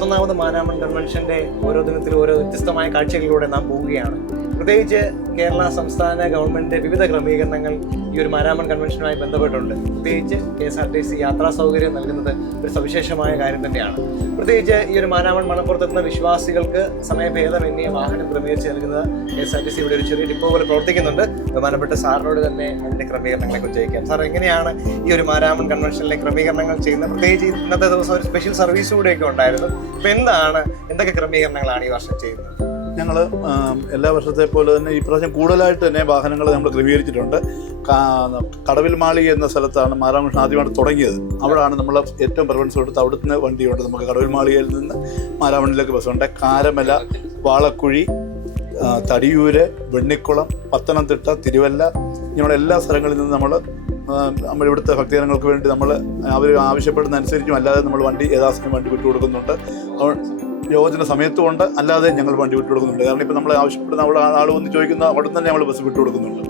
41ാമത് മാരാമൺ കൺവെൻഷന്റെ ഓരോ ദിനത്തിലും ഓരോ വ്യത്യസ്തമായ കാഴ്ചകളിലൂടെ നാം പോവുകയാണ്. പ്രത്യേകിച്ച് കേരള സംസ്ഥാന ഗവൺമെന്റിന്റെ വിവിധ ക്രമീകരണങ്ങൾ ഈ ഒരു മാരാമൺ കൺവെൻഷനുമായി ബന്ധപ്പെട്ടുണ്ട്. പ്രത്യേകിച്ച് KSRTC യാത്രാ സൗകര്യം നൽകുന്നത് ഒരു സവിശേഷമായ കാര്യം തന്നെയാണ്. പ്രത്യേകിച്ച് ഈ ഒരു മാരാമൺ മണപ്പുറത്തെത്തുന്ന വിശ്വാസികൾക്ക് സമയഭേദമന്യേ വാഹനം ക്രമീകരിച്ച് നൽകുന്നത് KSRTC ഇവിടെ ഒരു ചെറിയ ഡിപ്പോ പോലെ പ്രവർത്തിക്കുന്നുണ്ട്. ബഹുമാനപ്പെട്ട സാറിനോട് തന്നെ അതിന്റെ ക്രമീകരണങ്ങളെ കുറിച്ച് ചോദിക്കാം. സാർ, എങ്ങനെയാണ് ഈ ഒരു മാരാമൺ കൺവെൻഷനിലെ ക്രമീകരണങ്ങൾ ചെയ്യുന്നത്? പ്രത്യേകിച്ച് ഇന്നത്തെ ദിവസം ഒരു സ്പെഷ്യൽ സർവീസ് കൂടെയൊക്കെ ഉണ്ടായിരുന്നു. അപ്പൊ എന്തൊക്കെ ക്രമീകരണങ്ങളാണ് ഈ വർഷം ചെയ്യുന്നത്? ഞങ്ങൾ എല്ലാ വർഷത്തെ പോലെ തന്നെ ഈ പ്രാവശ്യം കൂടുതലായിട്ട് തന്നെ വാഹനങ്ങൾ നമ്മൾ ക്രമീകരിച്ചിട്ടുണ്ട്. കടവിൽ മാളി എന്ന സ്ഥലത്താണ് മാരാമൺ ആദ്യമായിട്ട് തുടങ്ങിയത്. അവിടെയാണ് നമ്മൾ ഏറ്റവും പ്രിഫറൻസ് കൊടുത്ത് അവിടുന്ന് വണ്ടിയുണ്ട്. നമുക്ക് കടവിൽ മാളികയിൽ നിന്ന് മാരാമണിലേക്ക് ബസ്സുണ്ട്. കാരമല, വാളക്കുഴി, തടിയൂര്, വെണ്ണിക്കുളം, പത്തനംതിട്ട, തിരുവല്ല ഇങ്ങനെയുള്ള എല്ലാ സ്ഥലങ്ങളിൽ നിന്ന് നമ്മൾ ഇവിടുത്തെ ഭക്തജനങ്ങൾക്ക് വേണ്ടി അവർ ആവശ്യപ്പെടുന്ന അനുസരിച്ചും അല്ലാതെ നമ്മൾ വണ്ടി യഥാസമയം വണ്ടി വിട്ടുകൊടുക്കുന്നുണ്ട്. യോജന സമയത്തുകൊണ്ട് അല്ലാതെ ഞങ്ങൾ വണ്ടി വിട്ടുകൊടുക്കുന്നുണ്ട്. കാരണം ഇപ്പോൾ നമ്മൾ ആവശ്യപ്പെടുന്ന അവിടെ ആൾ വന്ന് ചോദിക്കുന്ന അവിടെ തന്നെ ഞങ്ങൾ ബസ് വിട്ടുകൊടുക്കുന്നുണ്ട്.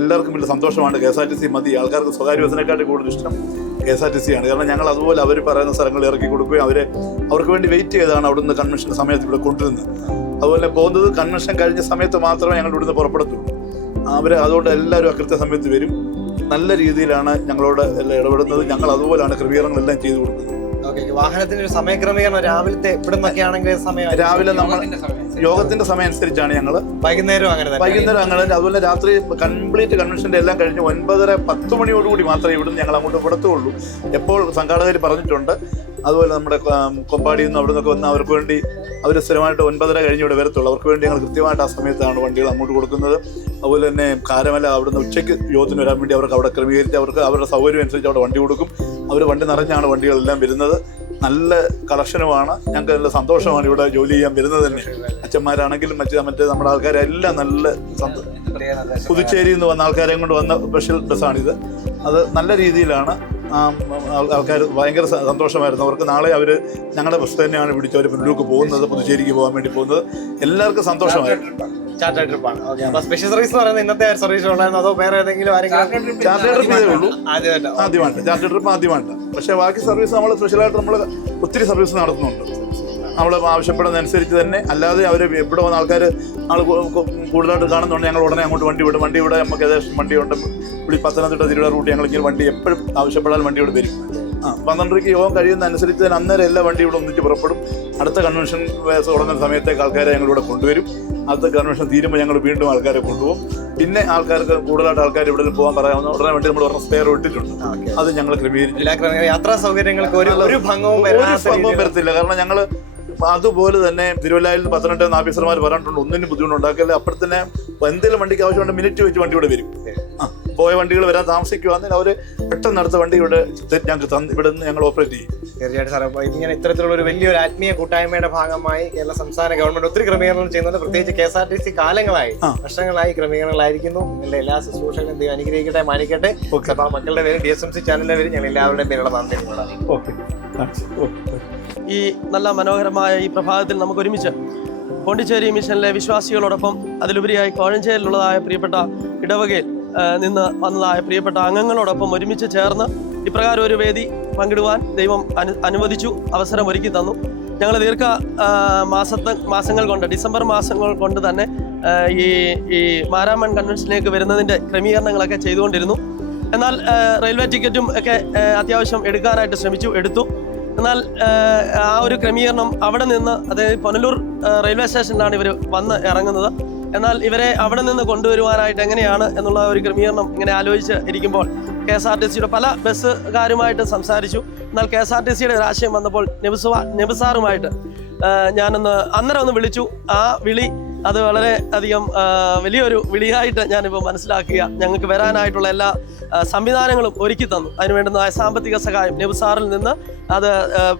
എല്ലാവർക്കും വലിയ സന്തോഷമാണ്. KSRTC മതി. ആൾക്കാർക്ക് സ്വകാര്യ ബസ്സിനെക്കാട്ടി കൂടുതൽ ഇഷ്ടം KSRTC ആണ്. കാരണം ഞങ്ങൾ അതുപോലെ അവർ പറയുന്ന സ്ഥലങ്ങൾ ഇറക്കി കൊടുക്കുകയും അവർക്ക് വേണ്ടി വെയിറ്റ് ചെയ്താണ് അവിടുന്ന് കൺവെൻഷൻ സമയത്ത് ഇവിടെ കൊണ്ടുവരുന്നത്. അതുപോലെ പോകുന്നത് കൺവെൻഷൻ കഴിഞ്ഞ സമയത്ത് മാത്രമേ ഞങ്ങൾ ഇവിടുന്ന് പുറപ്പെടുത്തുള്ളൂ. അതുകൊണ്ട് എല്ലാവരും കൃത്യസമയത്ത് വരും. നല്ല രീതിയിലാണ് ഞങ്ങളോട് എല്ലാം ഇടപെടുന്നത്. ഞങ്ങൾ അതുപോലെയാണ് ക്രമീകരണങ്ങളെല്ലാം ചെയ്തു കൊടുക്കുന്നത്. വാഹനത്തിന്റെ ഒരു സമയക്രമീകരണം രാവിലത്തെ എവിടുന്നൊക്കെയാണെങ്കിൽ രാവിലെ നമ്മൾ യോഗത്തിന്റെ സമയം അനുസരിച്ചാണ് ഞങ്ങൾ വൈകുന്നേരം അങ്ങനെ. അതുപോലെ രാത്രി കംപ്ലീറ്റ് കൺവെൻഷന്റെ എല്ലാം കഴിഞ്ഞ് 9:30-10 മണിയോടുകൂടി മാത്രമേ ഇവിടുന്ന് ഞങ്ങൾ അങ്ങോട്ട് പെടുത്തുള്ളൂ. എപ്പോൾ സംഘാടകർ പറഞ്ഞിട്ടുണ്ട്. അതുപോലെ നമ്മുടെ കൊമ്പാടിയിൽ നിന്ന് അവിടെ നിന്നൊക്കെ വന്ന് അവർക്ക് വേണ്ടി അവർ സ്ഥിരമായിട്ട് 9:30 കഴിഞ്ഞ് ഇവിടെ വരത്തുള്ളൂ. അവർക്ക് വേണ്ടി ഞങ്ങൾ കൃത്യമായിട്ട് ആ സമയത്താണ് വണ്ടികൾ അങ്ങോട്ട് കൊടുക്കുന്നത്. അതുപോലെ തന്നെ കാരമല അവിടുന്ന് ഉച്ചയ്ക്ക് യോഗത്തിന് വരാൻ വേണ്ടി അവർക്ക് അവിടെ ക്രമീകരിച്ച് അവരുടെ സൗകര്യം അനുസരിച്ച് അവിടെ വണ്ടി കൊടുക്കും. അവർ വണ്ടി നിറഞ്ഞാണ് വണ്ടികളെല്ലാം വരുന്നത്. നല്ല കളക്ഷനുമാണ്. ഞങ്ങൾക്ക് നല്ല സന്തോഷമാണ് ഇവിടെ ജോലി ചെയ്യാൻ വരുന്നത് തന്നെ. അച്ഛന്മാരാണെങ്കിലും മറ്റേ നമ്മുടെ ആൾക്കാരെല്ലാം നല്ല പുതുച്ചേരിയിൽ നിന്ന് വന്ന ആൾക്കാരെയും കൊണ്ട് വന്ന സ്പെഷ്യൽ ബസ്സാണിത്. അത് നല്ല രീതിയിലാണ് ആൾക്കാർ ഭയങ്കര സന്തോഷമായിരുന്നു. അവർക്ക് നാളെ ഞങ്ങളുടെ ബസ് തന്നെയാണ് പിടിച്ച് അവർ മുന്നിലേക്ക് പോകുന്നത്, പുതുച്ചേരിക്ക് പോകാൻ വേണ്ടി പോകുന്നത്. എല്ലാവർക്കും സന്തോഷമായിരുന്നു. ചാർട്ടേഡ് ട്രിപ്പാണ്. സ്പെഷ്യൽ സർവീസ് പറയുന്നത് ഇന്നത്തെ സർവീസ് ഉള്ളായിരുന്നു അതോ വേറെ ഏതെങ്കിലും ചാർട്ടേഡ് ട്രിപ്പ് ഇതേ ഉള്ളൂ. ആദ്യമായിട്ട് ചാർട്ടേഡ് ട്രിപ്പ് ആദ്യമായിട്ട്. പക്ഷേ ബാക്കി സർവീസ് നമ്മൾ സ്പെഷ്യലായിട്ട് നമ്മൾ ഒത്തിരി സർവീസ് നടത്തുന്നുണ്ട്. നമ്മൾ ആവശ്യപ്പെടുന്ന അനുസരിച്ച് തന്നെ. അല്ലാതെ അവർ ഇവിടെ വന്ന ആൾക്കാർ കൂടുതലായിട്ട് കാണുന്നുണ്ട് ഞങ്ങൾ ഉടനെ അങ്ങോട്ട് വണ്ടി വിടും. വണ്ടി ഇവിടെ നമുക്ക് ഏകദേശം വണ്ടിയുണ്ട്. ഇവിടെ പത്തനംതിട്ട തിരുവല്ല റൂട്ട് ഞങ്ങളിങ്ങനെ വണ്ടി എപ്പോഴും ആവശ്യപ്പെടാൻ വണ്ടി ഇവിടെ വരും. 12:30 യോഗം കഴിയുന്ന അനുസരിച്ച് തന്നെ അന്നേരം എല്ലാ വണ്ടി ഇവിടെ ഒന്നിച്ച് പുറപ്പെടും. അടുത്ത കൺവെൻഷൻ തുടങ്ങുന്ന സമയത്തേക്ക് ആൾക്കാരെ ഞങ്ങളിവിടെ കൊണ്ടുവരും. അടുത്ത കൺവെൻഷൻ തീരുമ്പോൾ ഞങ്ങൾ വീണ്ടും ആൾക്കാരെ കൊണ്ടുപോകും. പിന്നെ ആൾക്കാർക്ക് കൂടുതലായിട്ട് ആൾക്കാർ ഇവിടെ പോകാൻ പറയാവുന്ന ഉടനെ വേണ്ടി നമ്മൾ പറഞ്ഞ സ്പെയർ ഇട്ടിട്ടുണ്ട്. അത് ഞങ്ങൾ ക്രമീകരിച്ചു. യാത്രാ സൗകര്യങ്ങൾക്ക് ഒരു ഭംഗവും വരത്തില്ല. കാരണം ഞങ്ങൾ അതുപോലെ തന്നെ തിരുവല്ലയിൽ നിന്ന് 12 ഓഫീസർമാർ പറഞ്ഞിട്ടുണ്ട് ഒന്നിനും ബുദ്ധിമുട്ടുണ്ടാക്കില്ല. അപ്പോഴത്തന്നെ എന്തെങ്കിലും വണ്ടിക്ക് ആവശ്യമുണ്ട് മിനിറ്റ് വെച്ച് വണ്ടി ഇവിടെ വരും. പോയ വണ്ടികൾ വരാൻ താമസിക്കുവാണെങ്കിൽ അവർ പെട്ടെന്ന് അടുത്ത വണ്ടി ഇവിടെ ഞങ്ങൾക്ക് ഇവിടെ നിന്ന് ഞങ്ങൾ ഓപ്പറേറ്റ് ചെയ്യും. തീർച്ചയായിട്ടും സാർ, ഇങ്ങനെ ഇത്തരത്തിലുള്ള ഒരു വലിയൊരു ആത്മീയ കൂട്ടായ്മയുടെ ഭാഗമായി കേരള സംസ്ഥാന ഗവൺമെന്റ് ഒത്തിരി ക്രമീകരണങ്ങൾ ചെയ്യുന്നുണ്ട്. പ്രത്യേകിച്ച് KSRTC കാലങ്ങളായി വർഷങ്ങളായി ക്രമീകരണങ്ങളായിരിക്കുന്നു. നിങ്ങളുടെ എല്ലാ ശുശ്രൂഷകളും ദൈവം അനുഗ്രഹിക്കട്ടെ, മാനിക്കട്ടെ. മക്കളുടെ പേര് DSMC ചാനലിന്റെ പേര് ഞങ്ങൾ എല്ലാവരുടെയും പേരുള്ള നന്ദി. ഈ നല്ല മനോഹരമായ ഈ പ്രഭാതത്തിൽ നമുക്ക് ഒരുമിച്ച് പോണ്ടിച്ചേരി മിഷനിലെ വിശ്വാസികളോടൊപ്പം അതിലുപരിയായി കോഴഞ്ചേരിയിലുള്ളതായ പ്രിയപ്പെട്ട ഇടവകയിൽ നിന്ന് വന്നതായ പ്രിയപ്പെട്ട അംഗങ്ങളോടൊപ്പം ഒരുമിച്ച് ചേർന്ന് ഇപ്രകാരം ഒരു വേദി പങ്കിടുവാൻ ദൈവം അനുവദിച്ചു, അവസരം ഒരുക്കി തന്നു. ഞങ്ങൾ മാസങ്ങൾ കൊണ്ട് ഡിസംബർ മാസങ്ങൾ കൊണ്ട് തന്നെ ഈ മാരാമൺ കൺവെൻഷനിലേക്ക് വരുന്നതിൻ്റെ ക്രമീകരണങ്ങളൊക്കെ ചെയ്തുകൊണ്ടിരുന്നു. എന്നാൽ റെയിൽവേ ടിക്കറ്റും ഒക്കെ അത്യാവശ്യം എടുക്കാനായിട്ട് എടുത്തു. എന്നാൽ ആ ഒരു ക്രമീകരണം അവിടെ നിന്ന്, അതായത് പുനലൂർ റെയിൽവേ സ്റ്റേഷനിലാണ് ഇവർ വന്ന് ഇറങ്ങുന്നത്. എന്നാൽ ഇവരെ അവിടെ നിന്ന് കൊണ്ടുവരുവാനായിട്ട് എങ്ങനെയാണ് എന്നുള്ള ഒരു ക്രമീകരണം ഇങ്ങനെ ആലോചിച്ച് ഇരിക്കുമ്പോൾ KSRTCയുടെ പല ബസ്സുകാരുമായിട്ട് സംസാരിച്ചു. എന്നാൽ KSRTCയുടെ ഒരു ആശയം വന്നപ്പോൾ നെബുസാറുമായിട്ട് ഞാനൊന്ന് അന്നേരം ഒന്ന് വിളിച്ചു. ആ വിളി അത് വളരെ അധികം വലിയൊരു വിളിയായിട്ട് ഞാനിപ്പോൾ മനസ്സിലാക്കുക. ഞങ്ങൾക്ക് വരാനായിട്ടുള്ള എല്ലാ സംവിധാനങ്ങളും ഒരുക്കി തന്നു. അതിനുവേണ്ടുന്ന സാമ്പത്തിക സഹായം നെബുസാറിൽ നിന്ന് അത്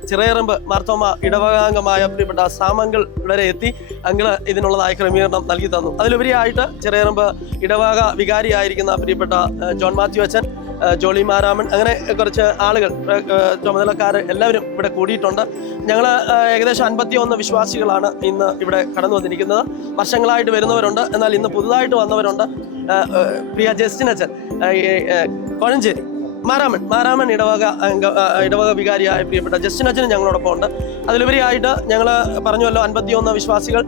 ചിറയറമ്പ് മാർത്തോമ ഇടവകാംഗമായ പ്രിയപ്പെട്ട സാമങ്കൾ വരെ എത്തി അങ്കിള് ഇതിനുള്ളതായ ക്രമീകരണം നൽകി തന്നു. അതിലുപരിയായിട്ട് ചിറയറമ്പ് ഇടവക വികാരിയായിരിക്കുന്ന പ്രിയപ്പെട്ട ജോൺ മാത്യു അച്ഛൻ, ജോളി മാരാമൺ, അങ്ങനെ കുറച്ച് ആളുകൾ, ചുമതലക്കാർ എല്ലാവരും ഇവിടെ കൂടിയിട്ടുണ്ട്. ഞങ്ങൾ ഏകദേശം 51 വിശ്വാസികളാണ് ഇന്ന് ഇവിടെ കടന്നു വന്നിരിക്കുന്നത്. വർഷങ്ങളായിട്ട് വരുന്നവരുണ്ട്, എന്നാൽ ഇന്ന് പുതുതായിട്ട് വന്നവരുണ്ട്. പ്രിയ ജസ്റ്റിൻ അച്ഛൻ കോഴഞ്ചേരി മാരാമൺ ഇടവക വികാരിയായ പ്രിയപ്പെട്ട ജസ്റ്റിൻ അച്ഛനും ഞങ്ങളോടൊപ്പം ഉണ്ട്. അതിലുപരിയായിട്ട് ഞങ്ങൾ പറഞ്ഞുവല്ലോ 51 വിശ്വാസികൾ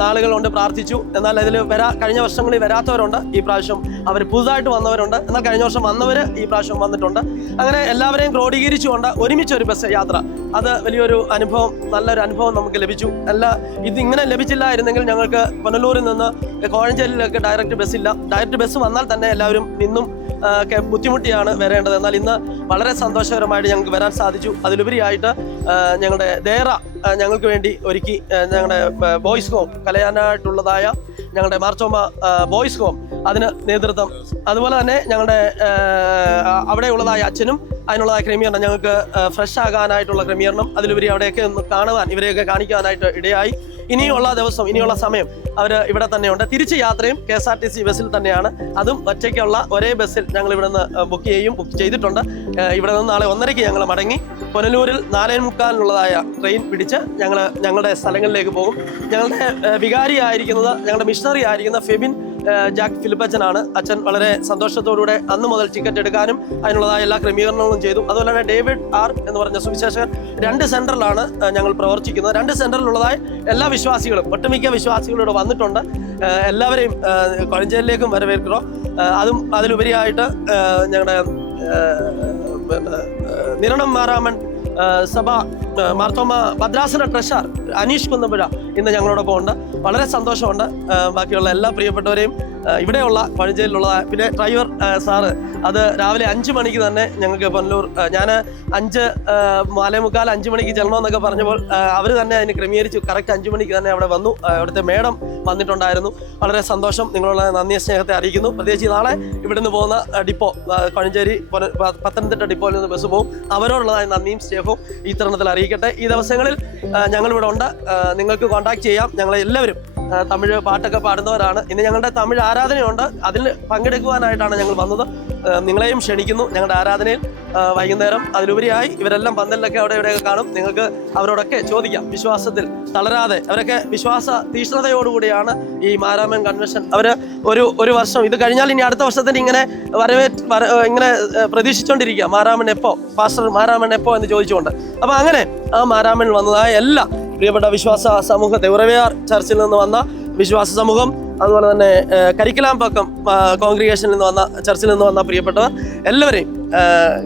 നാളുകൾ കൊണ്ട് പ്രാർത്ഥിച്ചു. എന്നാൽ അതിൽ കഴിഞ്ഞ വർഷങ്ങളിൽ വരാത്തവരുണ്ട്, ഈ പ്രാവശ്യം അവർ പുതുതായിട്ട് വന്നവരുണ്ട്. എന്നാൽ കഴിഞ്ഞ വർഷം വന്നവർ ഈ പ്രാവശ്യം വന്നിട്ടുണ്ട്. അങ്ങനെ എല്ലാവരെയും ക്രോഡീകരിച്ചുകൊണ്ട് ഒരുമിച്ചൊരു ബസ് യാത്ര, അത് വലിയൊരു അനുഭവം, നല്ലൊരു അനുഭവം നമുക്ക് ലഭിച്ചു. ഇതിങ്ങനെ ലഭിച്ചില്ലായിരുന്നെങ്കിൽ ഞങ്ങൾക്ക് പുനലൂരിൽ നിന്ന് കോഴഞ്ചേരിയിലേക്ക് ഡയറക്റ്റ് ബസ്സില്ല. ഡയറക്റ്റ് ബസ് വന്നാൽ തന്നെ എല്ലാവരും നിന്നും ഒക്കെ ബുദ്ധിമുട്ടിയാണ് വരേണ്ടത്. എന്നാൽ ഇന്ന് വളരെ സന്തോഷകരമായിട്ട് ഞങ്ങൾക്ക് വരാൻ സാധിച്ചു. അതിലുപരിയായിട്ട് ഞങ്ങളുടെ ദേറ ഞങ്ങൾക്ക് വേണ്ടി ഒരുക്കി, ഞങ്ങളുടെ ബോയ്സ് ഹോം, കലയാനായിട്ടുള്ളതായ ഞങ്ങളുടെ മാർത്തോമ ബോയ്സ് ഹോം അതിന് നേതൃത്വം, അതുപോലെ തന്നെ ഞങ്ങളുടെ അവിടെയുള്ളതായ അച്ഛനും അതിനുള്ളതായ ക്രമീകരണം, ഞങ്ങൾക്ക് ഫ്രഷ് ആകാനായിട്ടുള്ള ക്രമീകരണം, അതിലുപരി അവിടെയൊക്കെ ഒന്ന് കാണുവാൻ, ഇവരെയൊക്കെ കാണിക്കാനായിട്ട് ഇടയായി. ഇനിയുള്ള ദിവസം, ഇനിയുള്ള സമയം അവർ ഇവിടെ തന്നെയുണ്ട്. തിരിച്ച് യാത്രയും KSRTC ബസ്സിൽ തന്നെയാണ്. അതും ഒറ്റയ്ക്കുള്ള ഒരേ ബസ്സിൽ ഞങ്ങൾ ഇവിടെ നിന്ന് ബുക്ക് ചെയ്തിട്ടുണ്ട്. ഇവിടെ നിന്ന് നാളെ 1:30 ഞങ്ങൾ മടങ്ങി പുനലൂരിൽ 4:45 ട്രെയിൻ പിടിച്ച് ഞങ്ങളുടെ സ്ഥലങ്ങളിലേക്ക് പോകും. ഞങ്ങളുടെ വികാരി ആയിരിക്കുന്നത്, ഞങ്ങളുടെ മിഷണറി ആയിരിക്കുന്ന ഫെബിൻ ജാക്ക് ഫിലിപ്പച്ചനാണ്. അച്ഛൻ വളരെ സന്തോഷത്തോടുകൂടെ അന്ന് മുതൽ ടിക്കറ്റ് എടുക്കാനും അതിനുള്ളതായ എല്ലാ ക്രമീകരണങ്ങളും ചെയ്തു. അതുപോലെ തന്നെ ഡേവിഡ് ആർ എന്ന് പറഞ്ഞ സുവിശേഷകൻ 2 സെന്ററിലാണ് ഞങ്ങൾ പ്രവർത്തിക്കുന്നത്. 2 സെന്ററിലുള്ളതായ എല്ലാ വിശ്വാസികളും, ഒട്ടുമിക്ക വിശ്വാസികളും ഇവിടെ വന്നിട്ടുണ്ട്. എല്ലാവരെയും കോഴഞ്ചേരിയിലേക്കും വരവേൽക്കണോ. അതിലുപരിയായിട്ട് ഞങ്ങളുടെ നിരണം മാരാമൻ സഭ മാർത്തോമ ഭദ്രാസന ട്രഷറർ അനീഷ് കുന്നമ്പുഴ ഇന്ന് ഞങ്ങളോടൊപ്പം ഉണ്ട്. വളരെ സന്തോഷമുണ്ട്. ബാക്കിയുള്ള എല്ലാ പ്രിയപ്പെട്ടവരെയും ഇവിടെയുള്ള കോഴഞ്ചേരിയിലുള്ള, പിന്നെ ഡ്രൈവർ സാറ് അത് രാവിലെ 5 മണിക്ക് തന്നെ ഞങ്ങൾക്ക് പുനലൂർ, ഞാൻ 4:45 5 മണിക്ക് ചെല്ലണമെന്നൊക്കെ പറഞ്ഞപ്പോൾ അവർ തന്നെ അതിന് ക്രമീകരിച്ചു. കറക്റ്റ് 5 മണിക്ക് തന്നെ അവിടെ വന്നു. അവിടുത്തെ മേഡം വന്നിട്ടുണ്ടായിരുന്നു. വളരെ സന്തോഷം, നിങ്ങളുള്ള നന്ദി സ്നേഹത്തെ അറിയിക്കുന്നു. പ്രത്യേകിച്ച് നാളെ ഇവിടുന്ന് പോകുന്ന ഡിപ്പോ, കോഴഞ്ചേരി പത്തനംതിട്ട ഡിപ്പോയിൽ നിന്ന് ബസ് പോകും. അവരോടുള്ളതായ നന്ദിയും സ്നേഹവും ഈ തരുണത്തിൽ അറിയിക്കട്ടെ. ഈ ദിവസങ്ങളിൽ ഞങ്ങളിവിടെ ഉണ്ട്, നിങ്ങൾക്ക് കോൺടാക്ട് ചെയ്യാം. ഞങ്ങളെല്ലാവരും തമിഴ് പാട്ടൊക്കെ പാടുന്നവരാണ്. ഇന്ന് ഞങ്ങളുടെ തമിഴ് ആരാധനയുണ്ട്, അതിൽ പങ്കെടുക്കുവാനായിട്ടാണ് ഞങ്ങൾ വന്നത്. നിങ്ങളെയും ക്ഷണിക്കുന്നു ഞങ്ങളുടെ ആരാധനയിൽ വൈകുന്നേരം. അതിലുപരിയായി ഇവരെല്ലാം പന്തലിലൊക്കെ അവിടെ ഇവിടെയൊക്കെ കാണും. നിങ്ങൾക്ക് അവരോടൊക്കെ ചോദിക്കാം. വിശ്വാസത്തിൽ തളരാതെ, അവരൊക്കെ വിശ്വാസ തീഷ്ണതയോടുകൂടിയാണ് ഈ മാരാമൻ കൺവെൻഷൻ. അവർ ഒരു വർഷം ഇത് കഴിഞ്ഞാൽ ഇനി അടുത്ത വർഷത്തിന് ഇങ്ങനെ ഇങ്ങനെ പ്രതീക്ഷിച്ചുകൊണ്ടിരിക്കുക. മാരാമൻ എപ്പോ, പാസ്റ്റർ മാരാമൻ എപ്പോ എന്ന് ചോദിച്ചുകൊണ്ട്. അപ്പം അങ്ങനെ ആ മാരാമനിൽ വന്നതായ എല്ലാ പ്രിയപ്പെട്ട വിശ്വാസ സമൂഹത്തെ, ഉറവയാർ ചർച്ചിൽ നിന്ന് വന്ന വിശ്വാസ സമൂഹം, അതുപോലെ തന്നെ കരിക്കലാംപക്കം കോൺഗ്രിഗേഷനിൽ നിന്ന് വന്ന, ചർച്ചിൽ നിന്ന് വന്ന പ്രിയപ്പെട്ടവർ എല്ലാവരെയും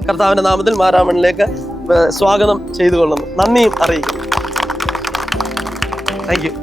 കർത്താവിൻ്റെ നാമത്തിൽ മാരാമണിലേക്ക് സ്വാഗതം ചെയ്തുകൊള്ളുന്നു. നന്ദിയും അറിയിക്കുന്നു. Thank you.